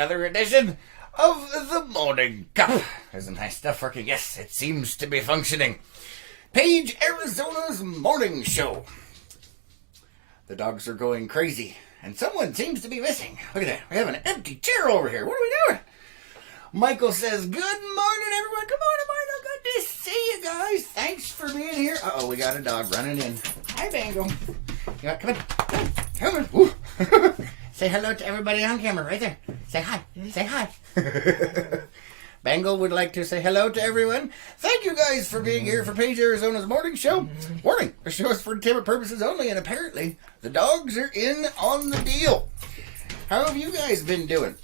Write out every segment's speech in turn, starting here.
another edition of the Morning Cup. Isn't nice stuff working? Yes, it seems to be functioning. Page, Arizona's morning show. The dogs are going crazy, and someone seems to be missing. Look at that. We have an empty chair over here. What are we doing? Michael says, good morning, everyone. Good morning, Michael. Good to see you guys. Thanks for being here. Uh-oh, we got a dog running in. Hi, Bango. Come on. Come on. Ooh. Say hello to everybody on camera right there. Say hi. Say hi. Bangle would like to say hello to everyone. Thank you guys for being here for Page Arizona's morning show. Warning, the show is for entertainment purposes only, and apparently the dogs are in on the deal. How have you guys been doing?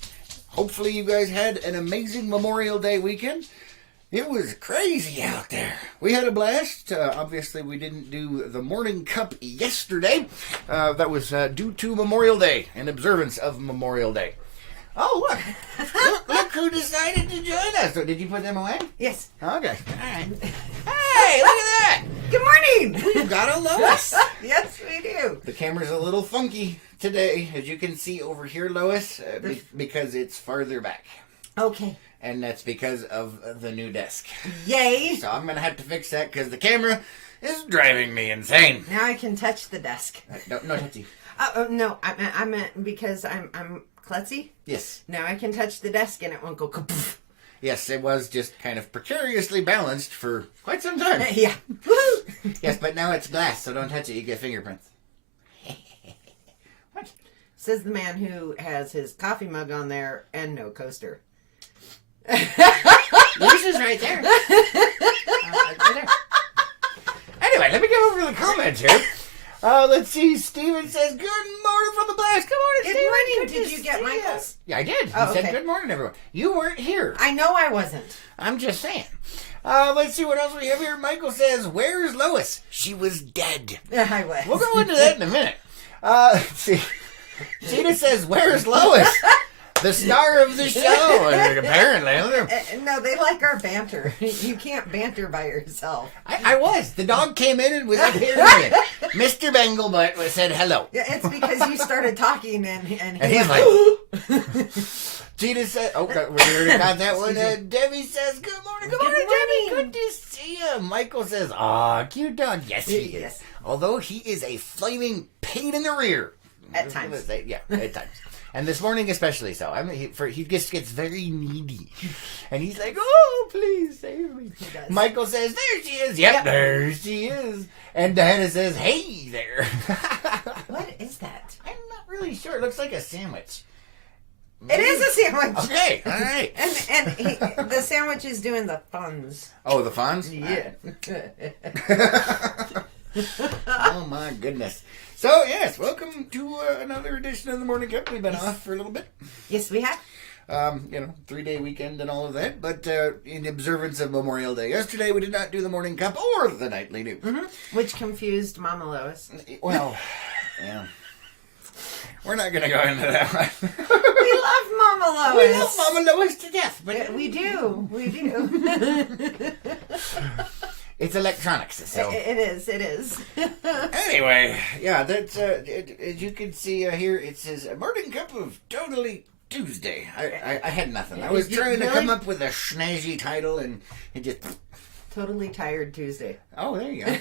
Hopefully you guys had an amazing Memorial Day weekend. It was crazy out there. We had a blast. Obviously, we didn't do the Morning Cup yesterday. That was due to Memorial Day, in observance of Memorial Day. Oh, look who decided to join us. So did you put them away? Yes. Okay. All right. Hey, look at that. Good morning. We've got a Lois. Yes, we do. The camera's a little funky today, as you can see over here, Lois, because it's farther back. Okay. And that's because of the new desk. Yay. So I'm going to have to fix that because the camera is driving me insane. Now I can touch the desk. No touchy. No, I meant because I'm klutzy. Yes. Now I can touch the desk and it won't go kapoof. Yes, it was just kind of precariously balanced for quite some time. Yeah. Woo! Yes, but now it's glass, so don't touch it. You get fingerprints. What? Says the man who has his coffee mug on there and no coaster. Yours is right there. Right there. Anyway, let me go over the comments here. Let's see. Steven says, good morning from the blast. Good morning, Steven. Good morning. Good Did you get Michael's? Yeah, I did. He said, okay. good morning, everyone. You weren't here. I know I wasn't. I'm just saying. Let's see what else we have here. Michael says, where's Lois? She was dead. Yeah, I was. We'll go into that in a minute. Let's see. Gina says, where's Lois? The star of the show, apparently. No, they like our banter. You can't banter by yourself. I was. The dog came in and was up here. Mr. Banglebutt said hello. Yeah, it's because you started talking and he's like... Gina said... Oh, we already got that one. Debbie says, good morning. Good morning, Debbie. Good to see you. Michael says, aw, cute dog. Yes, he is. Yes. Although he is a flaming pain in the rear. At times. Yeah, at times. And this morning especially so. I mean, he just gets very needy. And he's like, oh, please save me. He does. Michael says, there she is. Yep, there she is. And Diana says, hey there. What is that? I'm not really sure. It looks like a sandwich. It is a sandwich. Okay, all right. And the sandwich is doing the funs. Oh, the Fonz? Yeah. Oh, my goodness. So, yes, welcome to another edition of the Morning Cup. We've been off for a little bit. Yes, we have. 3-day weekend and all of that. But in observance of Memorial Day yesterday, we did not do the Morning Cup or the Nightly News. Mm-hmm. Which confused Mama Lois. Well, yeah. We're not going to go into that one. We love Mama Lois. We love Mama Lois to death. But Yeah, we do. We do. It's electronics, so... It is. Anyway, yeah, that's, as you can see here, it says, Morning Cup of Totally Tuesday. I had nothing. I was trying to come up with a snazzy title, and it just... Totally Tired Tuesday. Oh, there you go.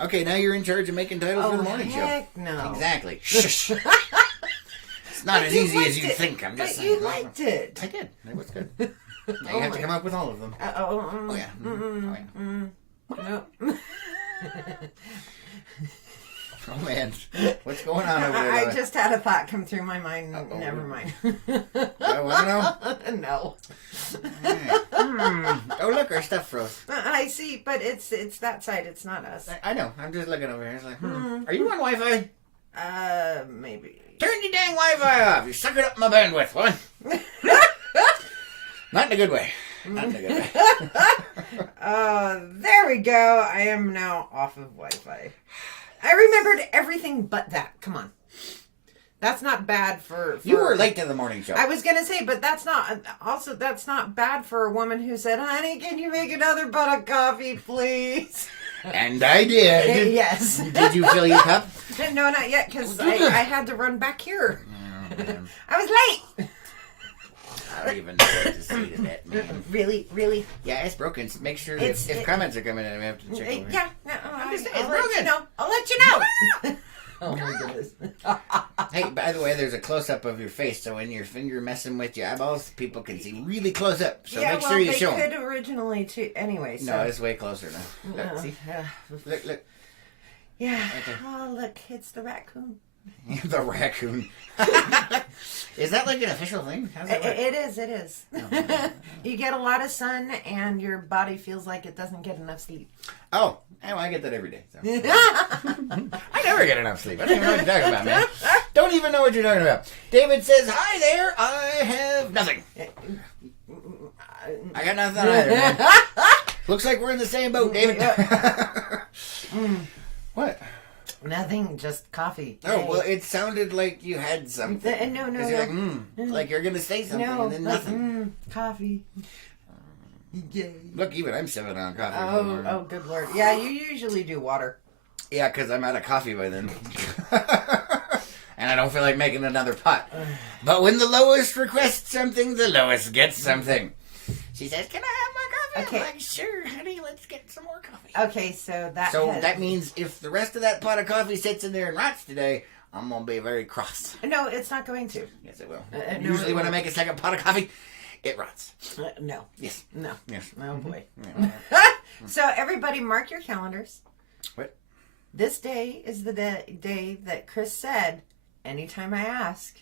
Okay, now you're in charge of making titles for the morning show. Heck no. Exactly. Shush. It's not as easy as you think, I'm just saying. You liked it. I did. It was good. Now you have to come up with all of them. Oh, yeah. No. Oh, man. What's going on over there? I just had a thought come through my mind. Uh-oh. Never mind. I want to know? No. Oh, look, our stuff froze. I see, but it's that side. It's not us. I know. I'm just looking over here. It's like, Are you on Wi-Fi? Maybe. Turn your dang Wi-Fi off. You're sucking up my bandwidth. What? Not in a good way. Not in a good way. There we go. I am now off of Wi-Fi. I remembered everything but that. Come on. That's not bad for... You were late to the morning show. I was going to say, but that's not bad for a woman who said, honey, can you make another butt of coffee, please? And I did. Yes. Did you fill your cup? No, not yet, because I had to run back here. Oh, man. I was late. I don't even know what to say to that, man. Really? Yeah, it's broken. Make sure It's- if comments are coming in, we have to check over. Yeah, no, just saying, I'll it's let broken. you know. I'll let you know. Oh my goodness. Hey, by the way, there's a close-up of your face, so when your finger messing with your eyeballs, people can see really close up. So Yeah, make well, sure you they show them. could originally too. Anyway, so No, it's way closer now. Look, see? Look. yeah. Right there. Oh, look, it's the raccoon. The raccoon. Is that like an official thing? How's that work? It is. Oh. You get a lot of sun, and your body feels like it doesn't get enough sleep. Oh, I get that every day. So. I never get enough sleep. I don't even know what you're talking about, man. Don't even know what you're talking about. David says, "Hi there. I have nothing. I got nothing either, man." Looks like we're in the same boat, David. What? Nothing, just coffee. Oh, Yay. well, it sounded like you had something. No. 'Cause you're like, like you're going to say something and then nothing. Coffee. Yay. Look, even I'm sipping on coffee. Oh, good lord. Yeah, you usually do water. Yeah, because I'm out of coffee by then. And I don't feel like making another pot. But when the lowest requests something, the lowest gets something. She says, "Can I have my coffee?" Okay. I'm like, "Sure, honey, let's get some more coffee." Okay, so that means if the rest of that pot of coffee sits in there and rots today, I'm going to be very cross. No, it's not going to. Yes, it will. No, Usually it when I won't. make a second pot of coffee, it rots. No. Yes. No. Yes. Oh, boy. Yeah. So, everybody mark your calendars. What? This day is the day that Chris said, anytime I ask.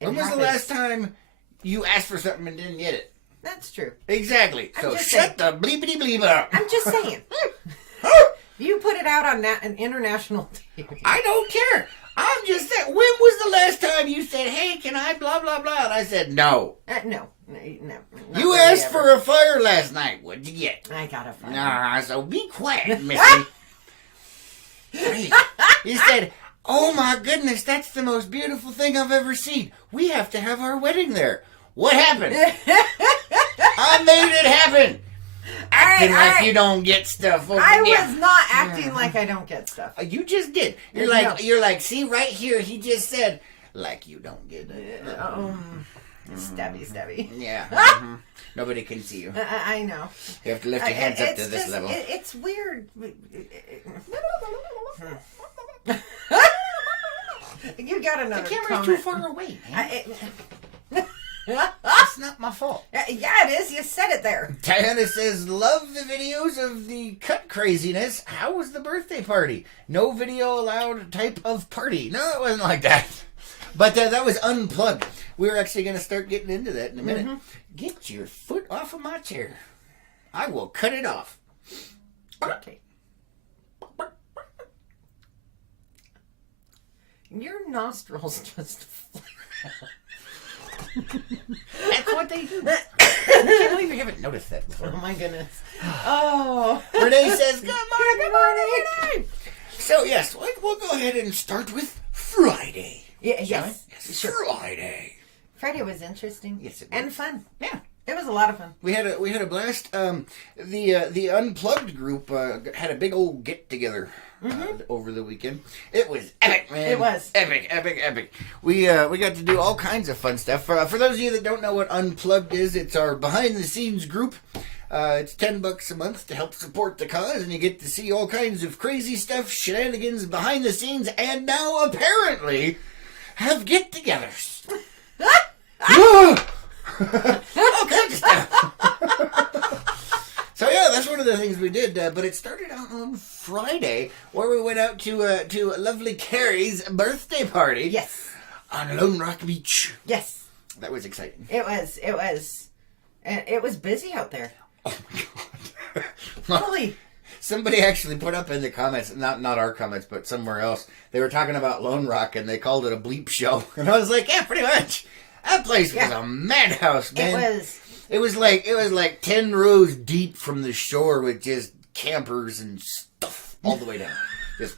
When was the last time you asked for something and didn't get it? That's true. Exactly. I'm So just shut the bleepity bleep up. I'm just saying. You put it out on an international TV. I don't care. I'm just saying. When was the last time you said, "Hey, can I blah blah blah"? And I said no. No. Not You really asked ever. for a fire last night. What'd you get? I got a fire. Nah, so be quiet, Missy. Hey, you said, "Oh my goodness, that's the most beautiful thing I've ever seen. We have to have our wedding there." What happened? I made it happen. Acting like you don't get stuff. I was not acting like I don't get stuff. You just did. You're No. like, see right here. He just said, like you don't get it. Stabby. Yeah. Mm-hmm. Nobody can see you. I know. You have to lift your hands up to this just, level. It's weird. You got another The camera's comment. too far away, man. That's not my fault. Yeah, it is. You said it there. Diana says, "Love the videos of the cut craziness. How was the birthday party? No video allowed type of party." No, it wasn't like that. But that was unplugged. We're actually going to start getting into that in a minute. Get your foot off of my chair. I will cut it off. Okay. Your nostrils just flare out. That's what they do. I can't believe you haven't noticed that before. Oh my goodness. Oh. Renee says, "Good morning." So, yes, we'll go ahead and start with Friday. Yeah, Shall yes. we? Sure. Friday. Friday was interesting. Yes, it was. And fun. Yeah. It was a lot of fun. We had a blast. The Unplugged group had a big old get together over the weekend. It was epic, man. It was epic. We got to do all kinds of fun stuff. For those of you that don't know what Unplugged is, it's our behind the scenes group. It's $10 a month to help support the cause, and you get to see all kinds of crazy stuff, shenanigans behind the scenes, and now apparently have get-togethers. All kinds of stuff. So yeah, that's one of the things we did. But it started out on Friday, where we went out to lovely Carrie's birthday party. Yes. On Lone Rock Beach. Yes. That was exciting. It was. And it was busy out there. Oh my god. Really. Somebody actually put up in the comments, not our comments, but somewhere else, they were talking about Lone Rock and they called it a bleep show. And I was like, yeah, pretty much. That place was a madhouse, man. It was like 10 rows deep from the shore with just campers and stuff all the way down. Just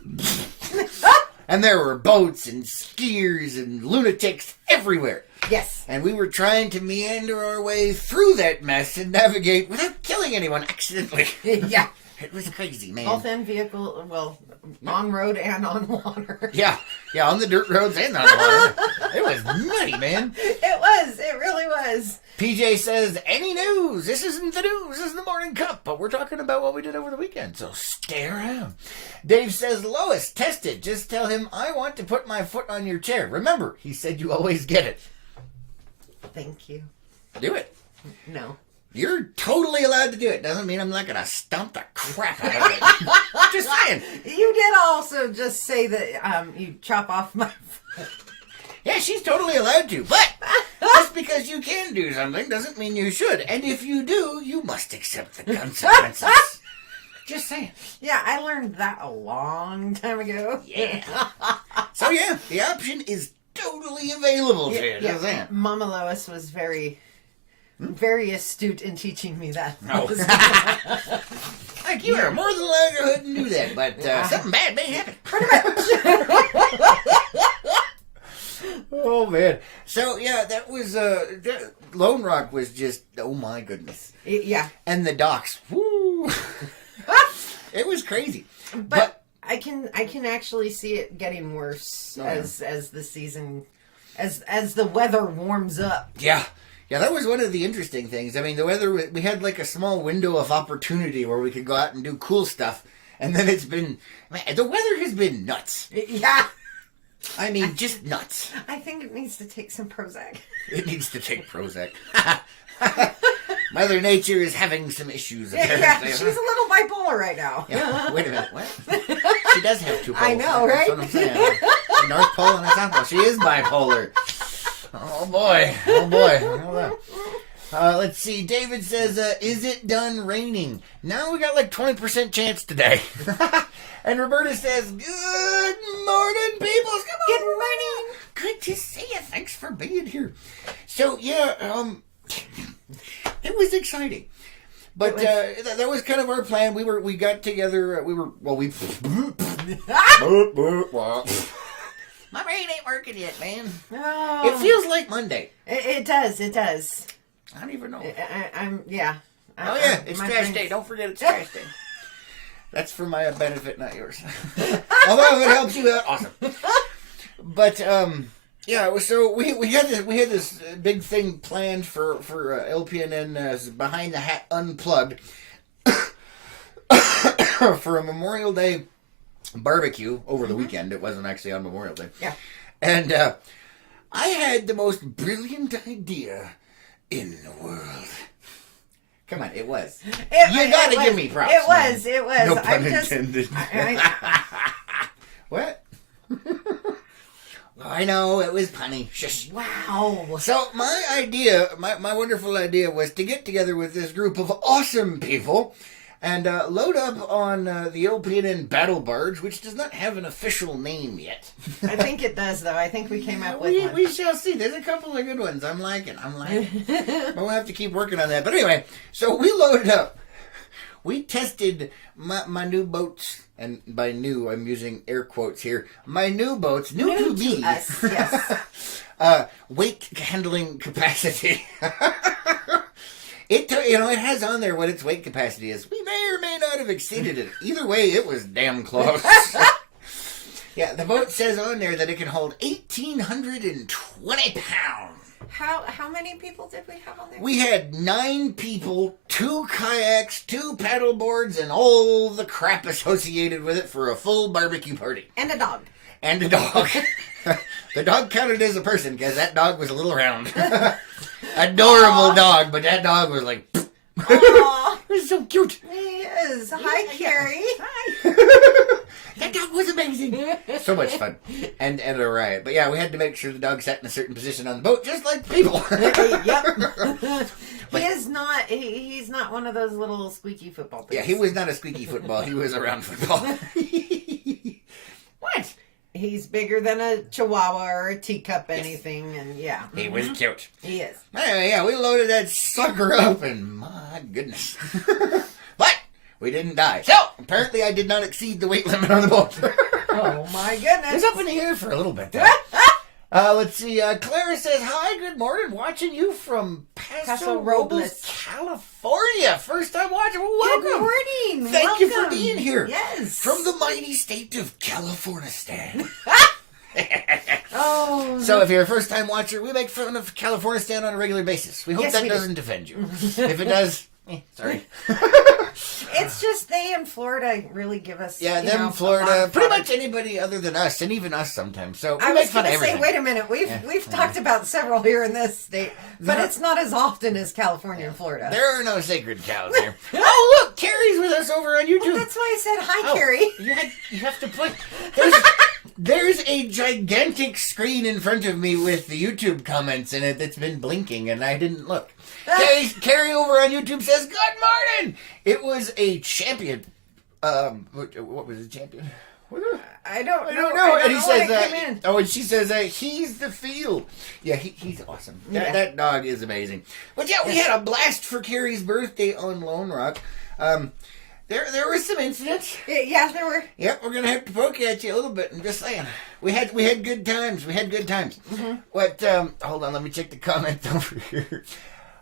and there were boats and skiers and lunatics everywhere. Yes. And we were trying to meander our way through that mess and navigate without killing anyone accidentally. Yeah. It was crazy, man. Both in vehicle, well, on road and on water. Yeah, on the dirt roads and on the water. It was nutty, man. It really was. PJ says, any news? This isn't the news, this is the morning cup, but we're talking about what we did over the weekend, so stay around. Dave says, Lois, test it. Just tell him I want to put my foot on your chair. Remember, he said you always get it. Thank you. Do it. No. You're totally allowed to do it. Doesn't mean I'm not going to stomp the crap out of it. Just saying. You did also just say that you chop off my foot. Yeah, she's totally allowed to, but just because you can do something doesn't mean you should. And if you do, you must accept the consequences. Just saying. Yeah, I learned that a long time ago. Yeah. So yeah, the option is totally available to you. Just saying. Mama Lois was very astute in teaching me that. No. Like, you are more than allowed to go ahead and do that, but something bad may happen. Oh, man. So, yeah, that was, Lone Rock was just, oh my goodness. Yeah. And the docks, woo. It was crazy. But I can actually see it getting worse as the season, as the weather warms up. Yeah. Yeah, that was one of the interesting things. I mean, the weather, we had like a small window of opportunity where we could go out and do cool stuff. And then it's been, man, the weather has been nuts. Yeah. I mean, just nuts. I think it needs to take some Prozac. It needs to take Prozac. Mother Nature is having some issues. Yeah, she's a little bipolar right now. Yeah. Wait a minute, what? She does have two poles. I know, right? That's what I'm saying. The North Pole and the South Pole. She is bipolar. Oh boy. Hold on. Let's see. David says, is it done raining? Now we got like 20% chance today. And Roberta says, good morning, peoples. Come on. Good morning. Good to see you. Thanks for being here. So, yeah, it was exciting. But that was kind of our plan. We got together. My brain ain't working yet, man. Oh. It feels like Monday. It does. I don't even know. It's trash day. Don't forget it's trash day. That's for my benefit, not yours. Although if it helps you out, awesome. But yeah, so we had this big thing planned for LPNN Behind the Hat Unplugged for a Memorial Day barbecue over the weekend. It wasn't actually on Memorial Day. Yeah. And I had the most brilliant idea in the world. Come on, it was. You gotta give me props. It was. No pun intended. What? I know, it was punny. Shush. Wow. So my idea, my wonderful idea was to get together with this group of awesome people and load up on the LPNN Battle Barge, which does not have an official name yet. I think it does, though. I think we came up with one. We shall see. There's a couple of good ones. I'm liking. But we'll have to keep working on that. But anyway, so we loaded up. We tested my new boats, and by new, I'm using air quotes here. My new boats, new to me. Us, yes. Weight handling capacity. It has on there what its weight capacity is. We may or may not have exceeded it. Either way, it was damn close. Yeah, the boat says on there that it can hold 1,820 pounds. How many people did we have on there? We had 9 people, 2 kayaks, 2 paddle boards, and all the crap associated with it for a full barbecue party. And a dog. And a dog. The dog counted as a person because that dog was a little round. Adorable dog, but that dog was like... Aww. It was so cute. He is. Hi, Carrie. Hi. That dog was amazing. So much fun. And a riot. But yeah, we had to make sure the dog sat in a certain position on the boat, just like people. Yep. He's not one of those little squeaky football things. Yeah, he was not a squeaky football. He was a round football. What? He's bigger than a chihuahua or a teacup, anything, and yeah. He was cute. He is. Anyway, yeah, we loaded that sucker up, and my goodness. But we didn't die. So, apparently I did not exceed the weight limit on the boat. Oh my It goodness. was up in the air for a little bit, though. Let's see. Clara says, hi, good morning. Watching you from Paso Robles, California. First time watching. Well, welcome. Good morning. Thank you for being here. Yes. From the mighty state of California. Oh. So if you're a first-time watcher, we make fun of California Stan on a regular basis. We hope Yes, that we do. doesn't offend you. If it does, sorry. It's just they in Florida really give us. Yeah, you them know, in Florida, a lot of pretty fun. much anybody other than us, and even us sometimes. So we I make was fun going of to say, everything. wait a minute. We've talked about several here in this state, but There- it's not as often as California and Florida. There are no sacred cows here. Oh, look, Carrie's with us over on YouTube. Well, that's why I said hi, Oh, Carrie. You have to play. There's a gigantic screen in front of me with the YouTube comments in it that's been blinking, and I didn't look. Carrie over on YouTube says, "Good morning." It was a champion. What was it, champion? I don't know. I don't know. I And don't he know when says, it came in. and she says, he's the field. Yeah, he's awesome. Yeah. That dog is amazing. But yeah, we had a blast for Carrie's birthday on Lone Rock. There were some incidents. Yeah, there were. Yep, we're gonna have to poke at you a little bit. I'm just saying, we had good times. Mm-hmm. What? Hold on, let me check the comment over here.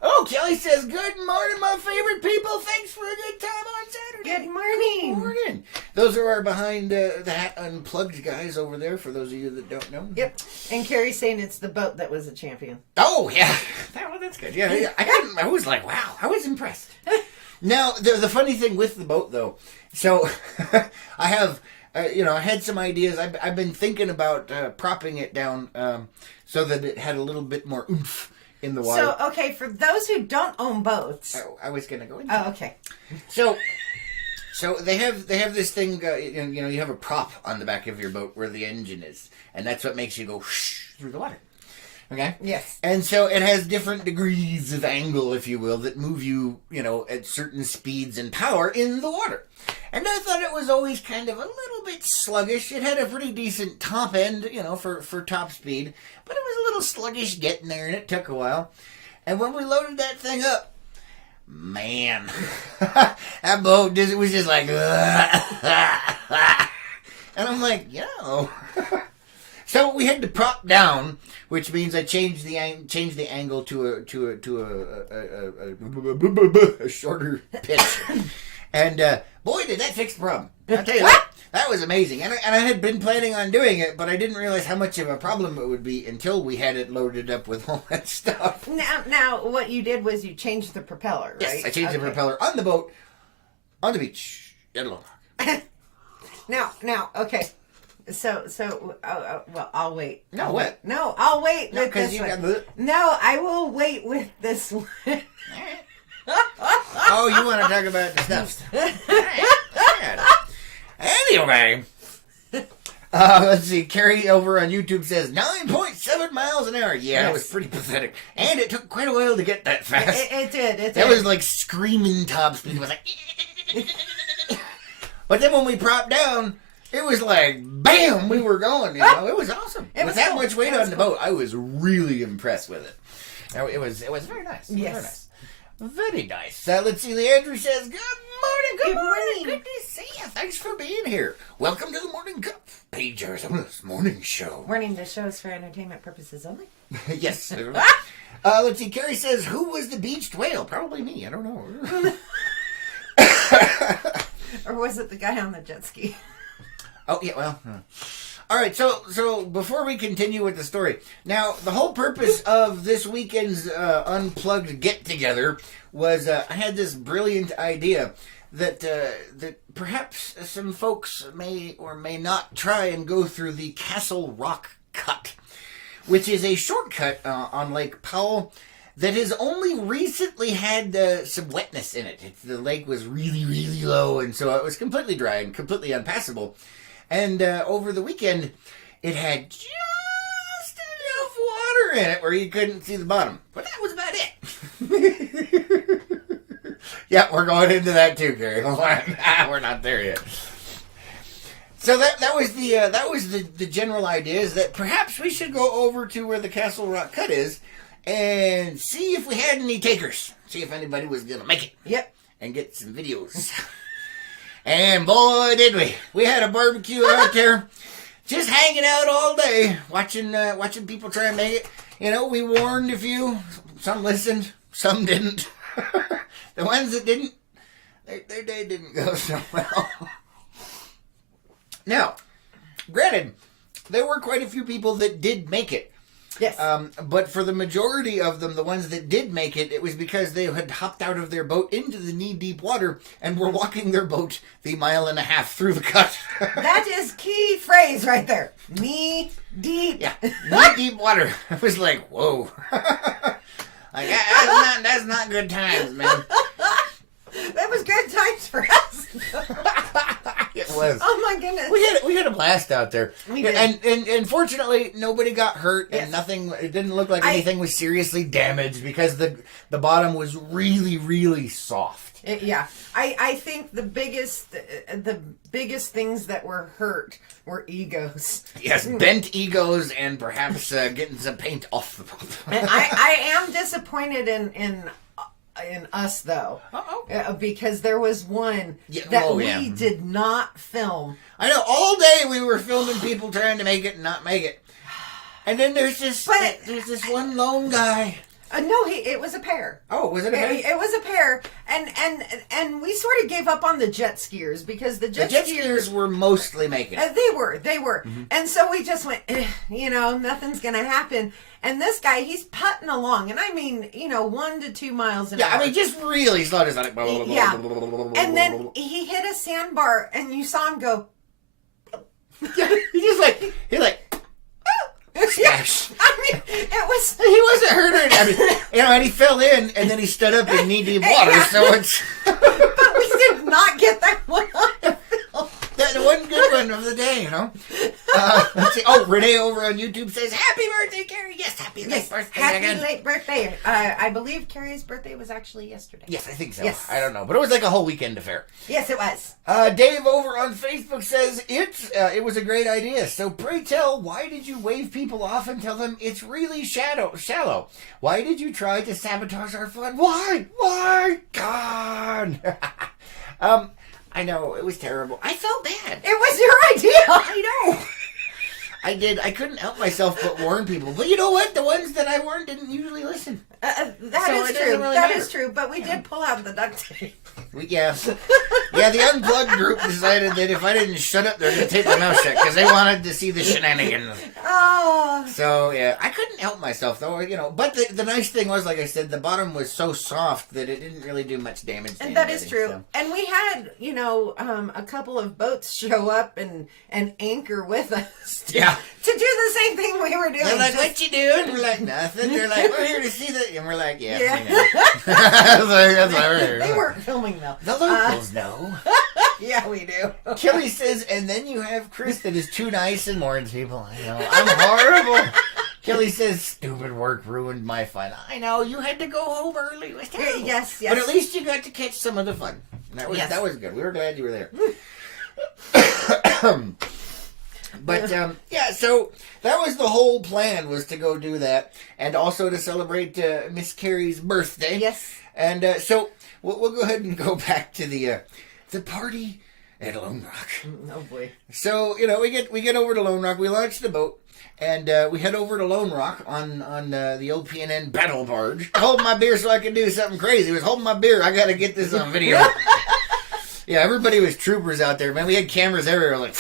Oh, Kelly says, "Good morning, my favorite people. Thanks for a good time on Saturday." Good morning. Good morning. Those are our behind the hat unplugged guys over there. For those of you that don't know. Yep. And Carrie's saying it's the boat that was a champion. Oh yeah, that's good. Yeah, I was like, wow, I was impressed. Now, the funny thing with the boat, though, so I have, I had some ideas. I've been thinking about propping it down so that it had a little bit more oomph in the water. So, okay, for those who don't own boats. I was going to go into Oh, okay. So they have this thing, you have a prop on the back of your boat where the engine is, and that's what makes you go whoosh through the water. Okay? Yes. And so it has different degrees of angle, if you will, that move you, at certain speeds and power in the water. And I thought it was always kind of a little bit sluggish. It had a pretty decent top end, for top speed. But it was a little sluggish getting there, and it took a while. And when we loaded that thing up, man, that boat was just like, and I'm like, So we had to prop down, which means I changed the angle to a shorter pitch, and boy, did that fix the problem! I'll tell you that was amazing. And I had been planning on doing it, but I didn't realize how much of a problem it would be until we had it loaded up with all that stuff. Now, what you did was you changed the propeller, right? Yes, I changed the propeller on the boat, on the beach, at Lone Rock. Now, okay. So, well, I'll wait. No, what? No, I'll wait with because this you one. got the. No, I will wait with this one. Oh, you want to talk about the stuff? Anyway, let's see. Carrie over on YouTube says 9.7 miles an hour. Yeah, that was pretty pathetic, and it took quite a while to get that fast. It did. That was like screaming top speed. It was like, but then when we propped down, it was like bam, we were going. It was awesome. With that much weight on the boat, I was really impressed with it. It was very nice. Yes. Very nice. Very nice. Let's see. Leandra says, "Good morning. Good morning. Good to see you. Thanks for being here. Welcome to the Morning Cup, Paige Arizona's morning show." Warning: the show is for entertainment purposes only. Yes. Let's see. Carrie says, "Who was the beached whale?" Probably me. I don't know. Or was it the guy on the jet ski? Oh yeah. Well. All right, so before we continue with the story, now the whole purpose of this weekend's unplugged get-together was I had this brilliant idea that perhaps some folks may or may not try and go through the Castle Rock Cut, which is a shortcut on Lake Powell that has only recently had some wetness in it. The lake was really, really low, and so it was completely dry and completely unpassable. And over the weekend, it had just enough water in it where you couldn't see the bottom. But that was about it. Yeah, we're going into that too, Gary. We're not there yet. So that was the general idea, is that perhaps we should go over to where the Castle Rock Cut is and see if we had any takers. See if anybody was going to make it. Yep. And get some videos. And boy, did we. We had a barbecue out there, just hanging out all day, watching people try and make it. We warned a few. Some listened. Some didn't. The ones that didn't, their day didn't go so well. Now, granted, there were quite a few people that did make it. Yes. But for the majority of them, the ones that did make it, it was because they had hopped out of their boat into the knee-deep water and were walking their boat the 1.5 miles through the cut. That is key phrase right there. Knee deep. Yeah, knee-deep water. I was like, whoa. Like, that's not good times, man. That was good times for us. It was. Oh my goodness. We had a blast out there. We did. And fortunately nobody got hurt and Yes. nothing, it didn't look like anything was seriously damaged because the bottom was really, really soft. Yeah. I think the biggest things that were hurt were egos. Yes, bent egos and perhaps getting some paint off the boat. And I am disappointed in us though. Because there was one that we did not film. I know, all day we were filming people trying to make it and not make it. And then there's this one lone guy. No, it was a pair. Oh, was it a pair? It was a pair, and we sort of gave up on the jet skiers because the jet skiers were mostly making it. They were, and so we just went, nothing's gonna happen. And this guy, he's putting along, and I mean, 1 to 2 miles an hour. Yeah, I mean, just really slow. Just like yeah, and then he hit a sandbar, and you saw him go. Yeah, he's like. Splash. I mean, it was. He wasn't hurt or anything. And he fell in, and then he stood up in knee-deep water, so it's... But we did not get that one on the film. That one good one of the day, Let's see. Oh, Renee over on YouTube says, "Happy birthday, Carrie!" Yes, happy late birthday again. Late birthday. I believe Carrie's birthday was actually yesterday. Yes, I think so. Yes. I don't know, but it was like a whole weekend affair. Yes, it was. Dave over on Facebook says, it was a great idea. So pray tell, why did you wave people off and tell them it's really shallow? Why did you try to sabotage our fun? Why? God. I know, it was terrible. I felt bad. It was your idea. I know. I did. I couldn't help myself but warn people. But you know what? The ones that I warned didn't usually listen. That So is it true. doesn't really That matter. is true. But we did pull out the duct tape. Yeah. Yeah, the Unplugged group decided that if I didn't shut up, they're going to tape my mouth shut because they wanted to see the shenanigans. Oh. So, yeah, I couldn't help myself, though, But the nice thing was, like I said, the bottom was so soft that it didn't really do much damage to And that is anybody, true. so. And we had, a couple of boats show up and anchor with us to do the same thing we were doing. They're like, "What you doing?" We're like, "Nothing." They're like, "We're here to see the..." And we're like, "Yeah, Yeah. we know." That's why we're here. They weren't filming though. The locals know. Yeah, we do. Kelly says, and then you have Chris that is too nice and warns people. I know. I'm horrible. Kelly says, "Stupid work ruined my fun." I know. You had to go home early. It was terrible. Yes. But at least you got to catch some of the fun. That was good. We were glad you were there. But, so that was the whole plan, was to go do that. And also to celebrate Miss Carrie's birthday. Yes. And so we'll go ahead and go back to the party at Lone Rock. Oh, boy. So, we get over to Lone Rock. We launch the boat. And we head over to Lone Rock on the old PNN battle barge. Hold my beer so I can do something crazy. It was holding my beer. I got to get this on video. Yeah, everybody was troopers out there, man. We had cameras everywhere, like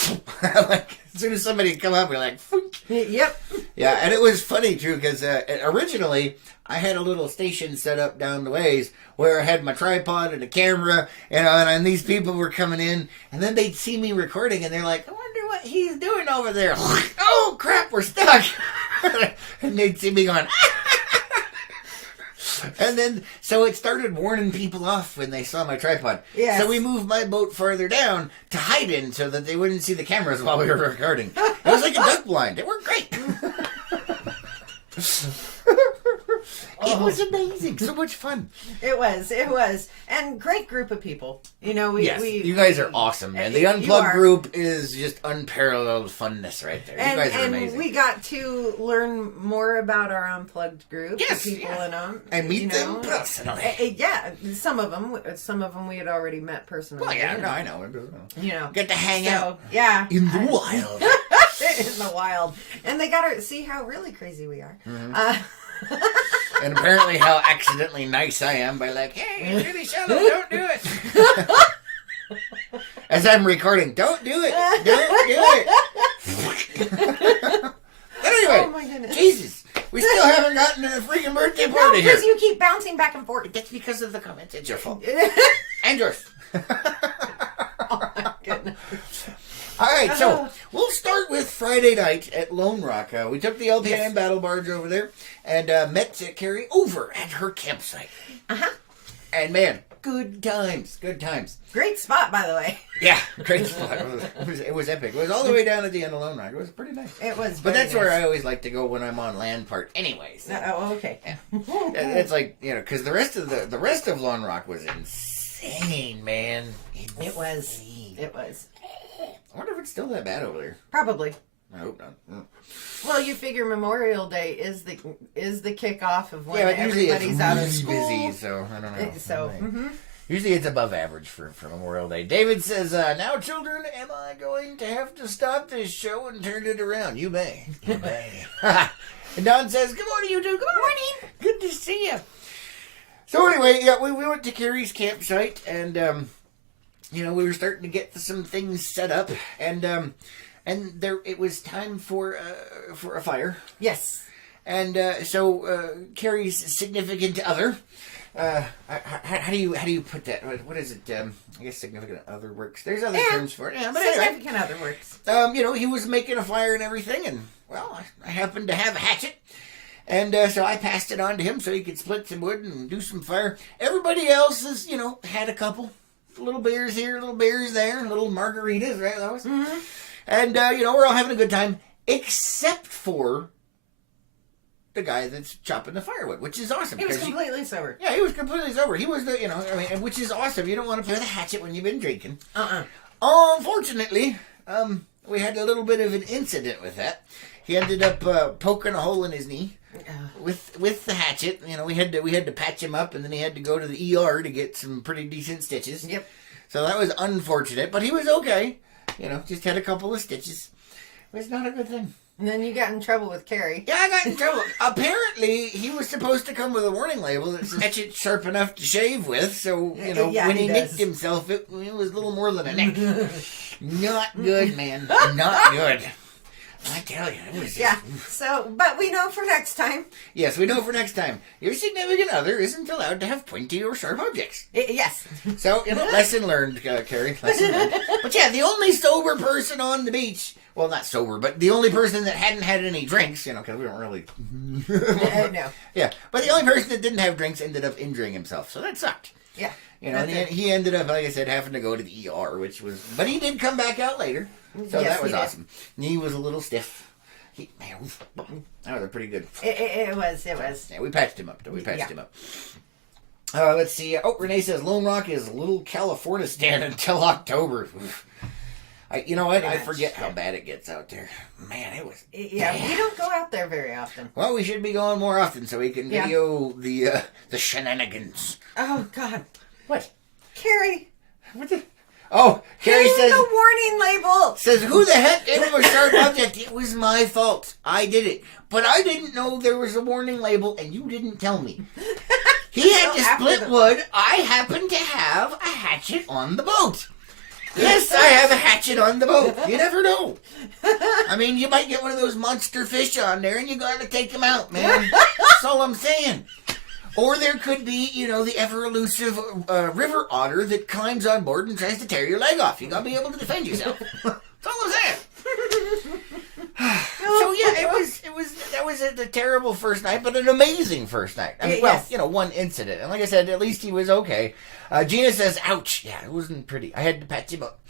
as soon as somebody would come up, we're like, Fook. Yep. Yeah, and it was funny, too, because originally I had a little station set up down the ways where I had my tripod and a camera, and these people were coming in, and then they'd see me recording, and they're like, "I wonder what he's doing over there." Oh, crap, we're stuck. And they'd see me going, and then, so it started warning people off when they saw my tripod. Yes. So we moved my boat further down to hide in so that they wouldn't see the cameras while we were recording. It was like a duck blind. It worked great. It was amazing. So much fun. It was. And great group of people. You guys are awesome, man. The You Unplugged are. group is just unparalleled funness right there. You guys are amazing. And we got to learn more about our Unplugged group. Yes, the people in them. And meet them personally. Yeah, some of them we had already met personally. Well, yeah, I know. Get to hang out. Yeah. In the wild. In the wild. And they got to see how really crazy we are. Mm-hmm. And apparently how accidentally nice I am by like, hey, it's really shallow, don't do it. As I'm recording, don't do it. Don't do it. But anyway, Oh my goodness. Jesus, we still haven't gotten to the freaking birthday No, party here. because you keep bouncing back and forth. That's because of the comments. It's your fault. And yours. Oh my goodness. All right, so we'll start with Friday night at Lone Rock. We took the LPN battle barge over there and met Carrie over at her campsite. Uh-huh. And man, good times, good times. Great spot, by the way. Yeah, great spot. It was epic. It was all the way down at the end of Lone Rock. It was pretty nice. It was. But that's nice. where I always like to go when I'm on land part, anyways. Oh, okay. Yeah. It's like, you know, because the rest of Lone Rock was insane, man. It was. It was. I wonder if it's still that bad over there. Probably. I hope not. Well, you figure Memorial Day is the kickoff of when But usually everybody's it's out of really school. busy, so I don't know. So. Usually it's above average for Memorial Day. David says, now children, am I going to have to stop this show and turn it around? You may. You may. And Don says, good morning, you two. Good morning. Good to see you. So anyway, yeah, we went to Carrie's campsite and, you know, we were starting to get some things set up and there it was time for a fire. Yes. And so Carrie's significant other, how do you put that? What is it? I guess significant other works. There's other terms for it. Yeah, but anyway, Significant other works. you know, he was making a fire and everything, and well, I happened to have a hatchet, and so I passed it on to him so he could split some wood and do some fire. Everybody else has, you know, had a couple little beers here, little beers there, little margaritas, right, Lois? Mm-hmm. And you know, we're all having a good time, except for the guy that's chopping the firewood, which is awesome. He was completely sober. Yeah, he was completely sober. He was the, you know, I mean, which is awesome. You don't want to play with a hatchet when you've been drinking. Unfortunately, we had a little bit of an incident with that. He ended up poking a hole in his knee with the hatchet. You know, we had to patch him up, and then he had to go to the ER to get some pretty decent stitches. Yep. So that was unfortunate, but he was okay. You know, just had a couple of stitches. It was not a good thing. And then you got in trouble with Carrie. Yeah, I got in trouble. Apparently, he was supposed to come with a warning label that's hatchet sharp enough to shave with. So, you know, when he nicked himself, it was a little more than a nick. Not good, man. Not good. I tell you, it was just... Yeah, so, but we know for next time. Yes, we know for next time. Your significant other isn't allowed to have pointy or sharp objects. Yes. So, you know, lesson learned, Carrie. Lesson learned. But yeah, the only sober person on the beach... Well, not sober, but the only person that hadn't had any drinks, you know, because we don't really... No. Yeah, but the only person that didn't have drinks ended up injuring himself, so that sucked. Yeah. You know, and he ended up, like I said, having to go to the ER, which was... But he did come back out later, so that was awesome. Knee was a little stiff. Man, that was a pretty good... It was. Yeah, we patched him up, though. Him up. Let's see. Oh, Renee says Lone Rock is Little California stand until October. You know what? I forget how bad it gets out there. Man, it was... Yeah, we don't go out there very often. Well, we should be going more often so we can video the shenanigans. Oh, God. What? Carrie. What the... Oh, Carrie says... the warning label. Says, who the heck gave him a sharp object? It was my fault. I did it. But I didn't know there was a warning label, and you didn't tell me. He had to split wood. I happened to have a hatchet on the boat. Yes, I have a hatchet on the boat. You never know. I mean, you might get one of those monster fish on there, and you gotta take them out, man. That's all I'm saying. Or there could be, you know, the ever-elusive river otter that climbs on board and tries to tear your leg off. You gotta be able to defend yourself. That's all I'm saying. So yeah, that was a terrible first night, but an amazing first night. I mean, well, you know, one incident, and like I said, at least he was okay. Gina says, "Ouch!" Yeah, it wasn't pretty. I had to patch him up.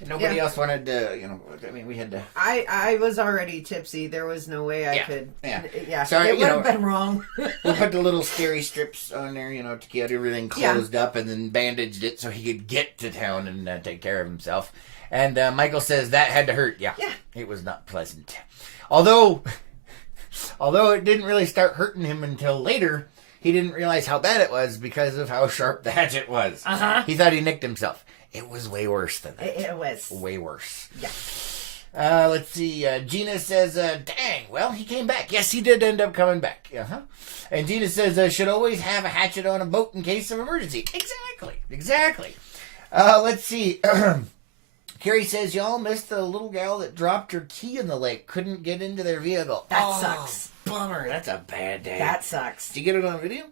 And nobody else wanted to, you know. I mean, we had to. I was already tipsy. There was no way I could. Yeah. So it would have been wrong. We put the little scary strips on there, you know, to get everything closed up, and then bandaged it so he could get to town and take care of himself. And Michael says that had to hurt. Yeah. It was not pleasant. Although it didn't really start hurting him until later, he didn't realize how bad it was because of how sharp the hatchet was. He thought he nicked himself. It was way worse than that. It was. Way worse. Yeah. Let's see. Gina says, dang, well, he came back. Yes, he did end up coming back. Uh-huh. And Gina says, should always have a hatchet on a boat in case of emergency. Exactly. Let's see. Carrie says, y'all missed the little gal that dropped her key in the lake. Couldn't get into their vehicle. That sucks. Bummer. That's a bad day. That sucks. Did you get it on video?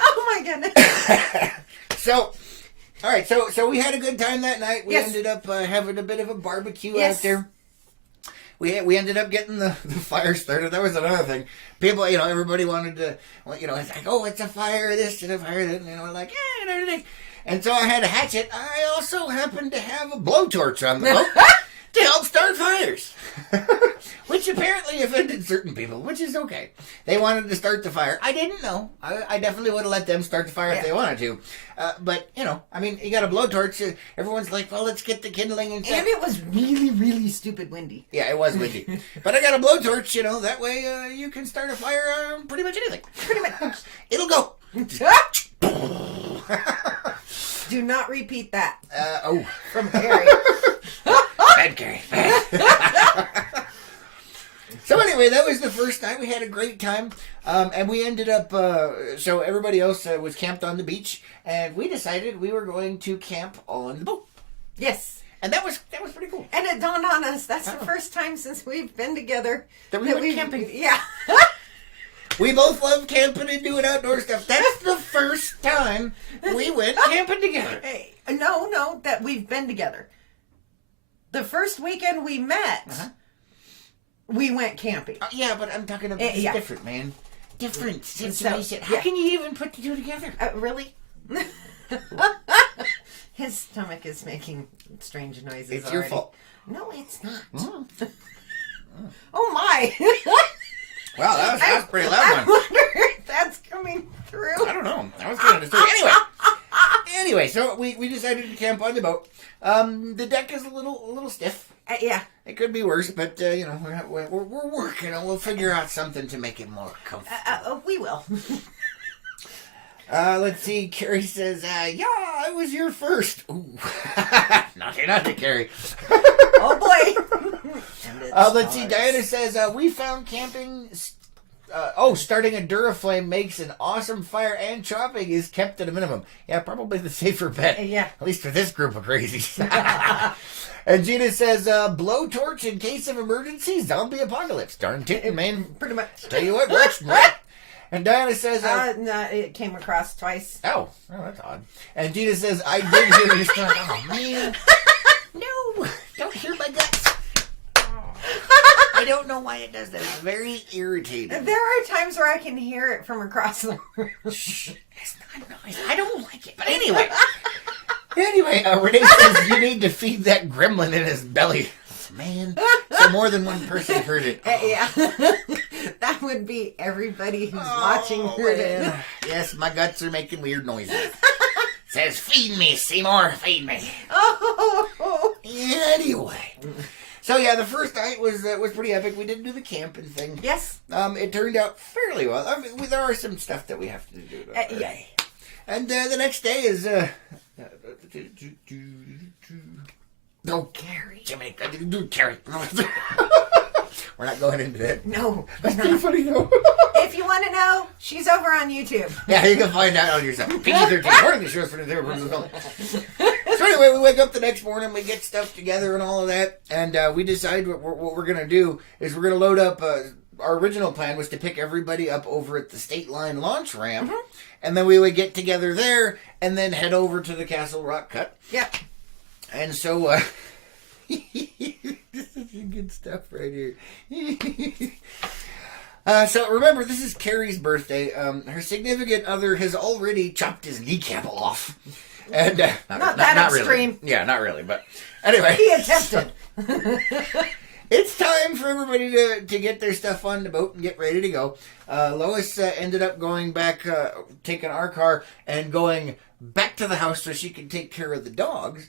Oh my goodness. So, all right. So we had a good time that night. We Yes. ended up having a bit of a barbecue Yes. out there. We ended up getting the fire started. That was another thing. People, everybody wanted to, it's like, oh, it's a fire, this and a fire, that, like, yeah, and everything. And so I had a hatchet. I also happened to have a blowtorch on the boat to help start fires. Which apparently offended certain people, which is okay. They wanted to start the fire. I didn't know. I definitely would have let them start the fire if they wanted to. But, you got a blowtorch. Everyone's like, well, let's get the kindling and stuff. And it was really, really stupid windy. Yeah, it was windy. But I got a blowtorch, that way you can start a fire on pretty much anything. Pretty much. It'll go. Do not repeat that. From Carrie. Bad Carrie. So anyway, that was the first night. We had a great time. And we ended up, so everybody else was camped on the beach. And we decided we were going to camp on the boat. Yes. And that was pretty cool. And it dawned on us, that's the first time since we've been together that we went camping. Yeah. We both love camping and doing outdoor stuff. That's the first time we went camping together. Hey, no, that we've been together. The first weekend we met, we went camping. Yeah, but I'm talking about different, man. Different situation. How can you even put the two together? Really? His stomach is making strange noises. It's already. your fault. No, it's not. Oh, Oh my! Wow, that was a pretty loud I one. wonder if that's coming through. I don't know. That was kind of disturbing. Anyway, so we decided to camp on the boat. The deck is a little stiff. Yeah. It could be worse, but we're working. We'll figure out something to make it more comfortable. We will. Let's see. Carrie says, "Yeah, I was here first." Ooh, nothing, Carrie. Oh boy. Let's see. Diana says, "We found camping. Starting a Duraflame makes an awesome fire, and chopping is kept at a minimum. Yeah, probably the safer bet. Yeah. At least for this group of crazies." And Gina says, "Blowtorch in case of emergency, zombie apocalypse." Darn tootin', man. Pretty much. Tell you what works. Right? And Diana says, no, it came across twice. Oh, that's odd. And Gina says, "I did hear your story." Oh, man. No, don't hear my guts. I don't know why it does that. It's very irritating. There are times where I can hear it from across the room. Shh, it's not nice. I don't like it. But anyway. Renee says you need to feed that gremlin in his belly. Man, so more than one person heard it. Yeah. That would be everybody who's watching heard it. Yes, my guts are making weird noises. Says, feed me, Seymour, feed me. Oh. Anyway. So yeah, the first night was pretty epic. We didn't do the camping thing. Yes. It turned out fairly well. I mean, there are some stuff that we have to do. Yeah. And the next day is No, Carrie. Jimmy, Carrie. We're not going into that. No, That's pretty funny though. If you want to know, she's over on YouTube. Yeah, you can find out on yourself. PG-13. Morning the shows for the third person. So anyway, we wake up the next morning, we get stuff together and all of that, and we decide what we're going to do is we're going to load up. Our original plan was to pick everybody up over at the State Line launch ramp, and then we would get together there, and then head over to the Castle Rock Cut. Yep. And so, this is good stuff right here. So remember, this is Carrie's birthday. Her significant other has already chopped his kneecap off. And not that extreme. Really. Yeah, not really, but anyway. He attempted. It's time for everybody to get their stuff on the boat and get ready to go. Lois ended up going back, taking our car and going back to the house so she could take care of the dogs,